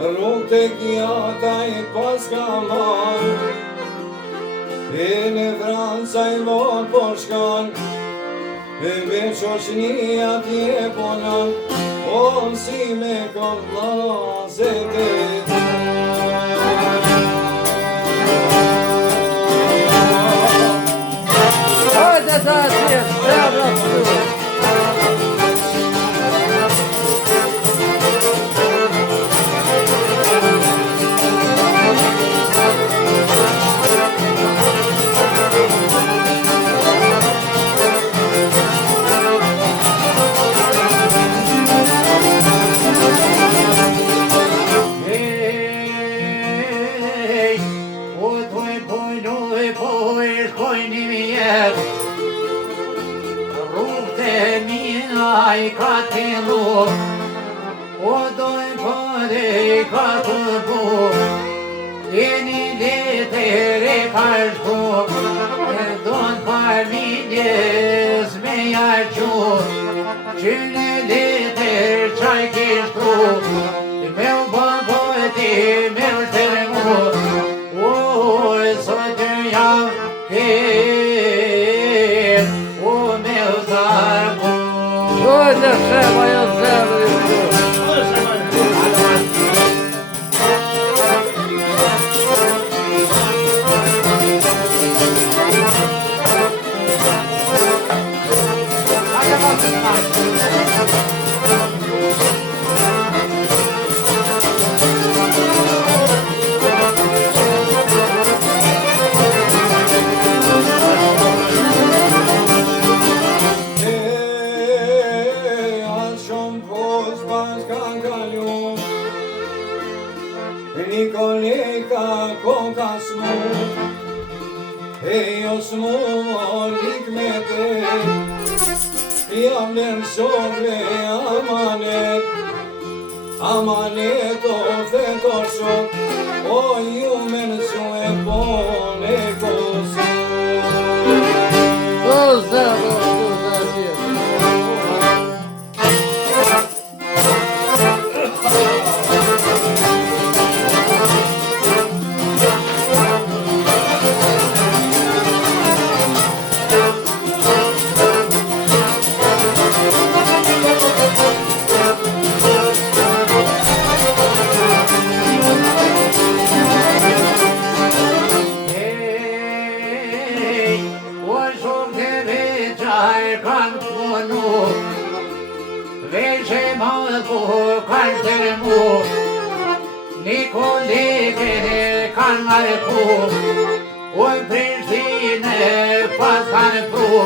Rrugë të gjata I pas ka marë E në Franca I lot po shkan E me qoqnia t'je ponan O si me kollase të Hajde ta atjes, bravo tu! I ka t'illu O dojnë përe I ka të bu Jeni letër E ka shku E donë familjes Me jarqu Që në letër qaj kishtu Me u bëbëti Me u shtërmu O sot të jam O me u zarbu Olha, chama aí, Zé, Nikoleka koka smu E jo smu lik me te Jam lën shokve amanet Amanet o feto shok O ju me nësu e pone kosu O Zé, Nikoleke kanë marku O në Prishtinë pas kanë pru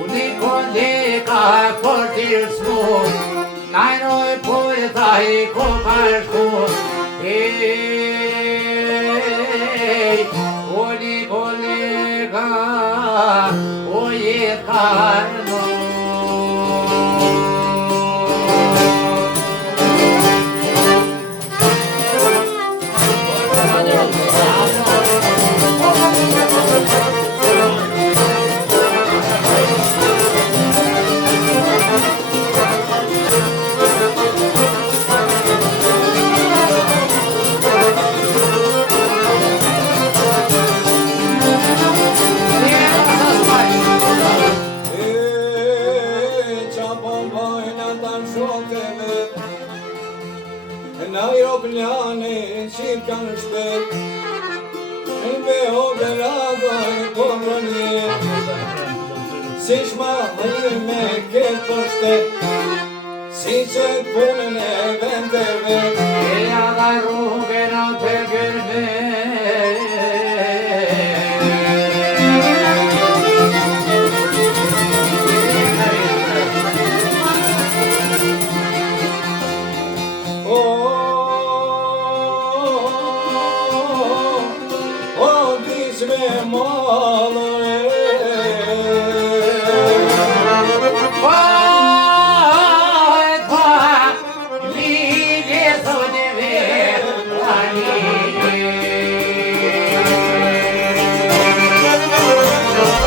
U Nikoleka për t'ir smu Najnoj për taj ko kanë shku O Nikoleka O jetë kanë Në aeroplane që kanë shpet Në me operadoj po mërënje Si shma hëllë me këtë përshtet Si që të punën e vendeve E jada rrugë në të gërbe me malore